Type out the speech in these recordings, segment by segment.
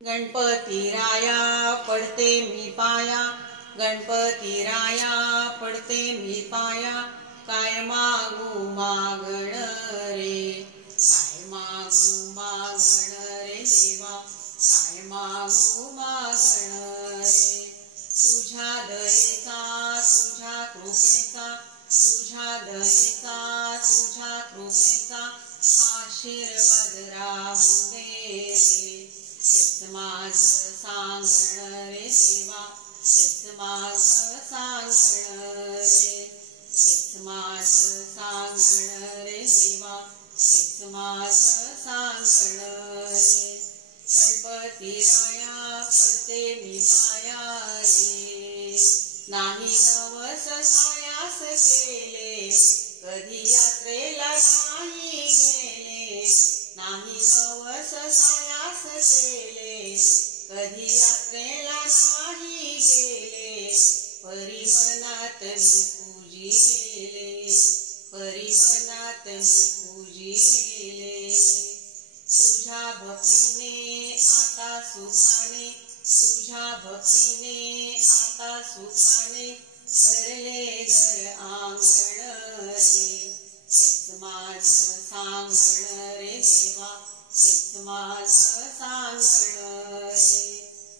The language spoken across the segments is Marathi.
गणपती राया पडते मी पाया, गणपती राया पडते मी पाया, काय मागू मागण रे, काय मागू मागण रे देवा, काय मागू मागण रे। तुझ्या दयेचा तुझ्या कृपेचा, तुझ्या दयेचा तुझ्या कृपेचा आशीर्वाद राहू दे रे। हेच माझं सांगण रे देवा, हेच माझं सांगण रे, हेच माझं सांगण रे देवा, हेच माझं सांगण रे। गणपती राया पडते मी पाया रे, नाही नवस सायास केले, कधी यात्रेला नाही गेले, नाही नवस सायास केले, कधी यात्रेला नाही गेले, परी मनात मी पूजिले, परी मनात मी पूजिले। तुझ्या भक्तीने आता सुखाने, तुझ्या भक्तीने आता सुखाने भरले घर आंगण रे। हेच माझं सांगण रे देवा, हेच माझं सांगण रे,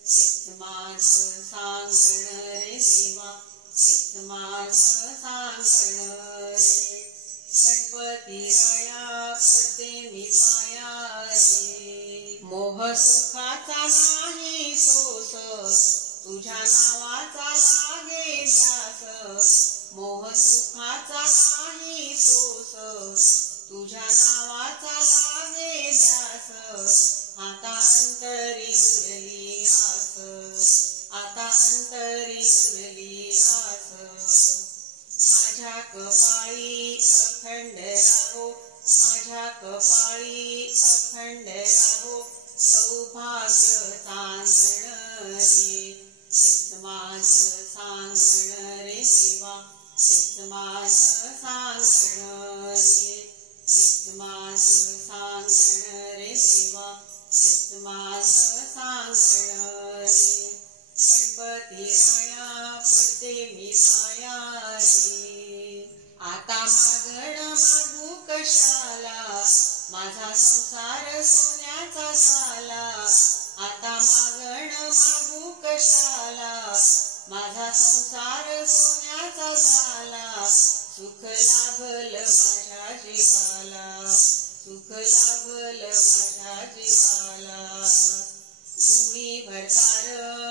हेच माझं सांगण रे देवा, हेच माझं सांगण रे। गणपती राया पडते मी पाया रे, मोह सुखाचा नाही सोस, तुझ्या नावाचा लागे ध्यास, मोह सुखाचा नाही सोस, तुझ्या नावाचा लागे ध्यास। आता अंतरी उरली आस, आता अंतरी उरली आस। माझ्या कपाळी अखंड राहो, माझ्या कपाळी अखंड राहो सौभाग्य चांदण रे। हेच माझं सांगण रे देवा, हेच माझं सांगण रे, हेच माझं सांगण रे देवा, हेच माझं सांगण रे। गणपती राया पडते मी पाया रे, आता मागण मागू कशाला, माझा संसार सोन्याचा झाला, आता मागण मागू कशाला, माझा संसार सोन्याचा झाला। सुख लाभल माझ्या जीवाला, सुख लाभल माझ्या जीवाला। गुणी भरतार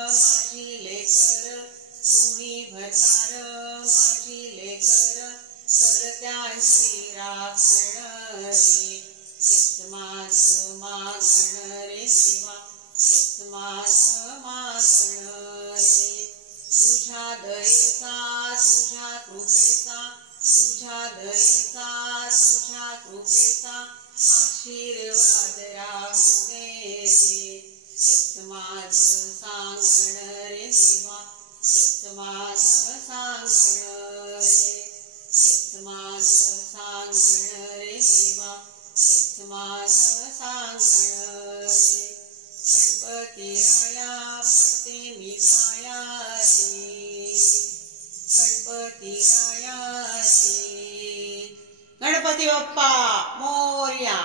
माझी लेकर, गुणी भरतार माझी लेकर, करत्यांची राखण रे। हेच माझं मागण रे देवा, हेच माझं मागण रे। तुझ्या दयेचा तुझ्या कृपेचा, तुझ्या दयेचा तुझ्या कृपेचा आशीर्वाद राहू दे रे। हेच माझं सांगण रे देवा, हेच माझं सांगण रे, हेच माझं सांगण रे देवा, हेच माझं सांगण रे। गणपती राया पडते मी पाया रे, गणपती राया रे। गणपती बाप्पा मोरया।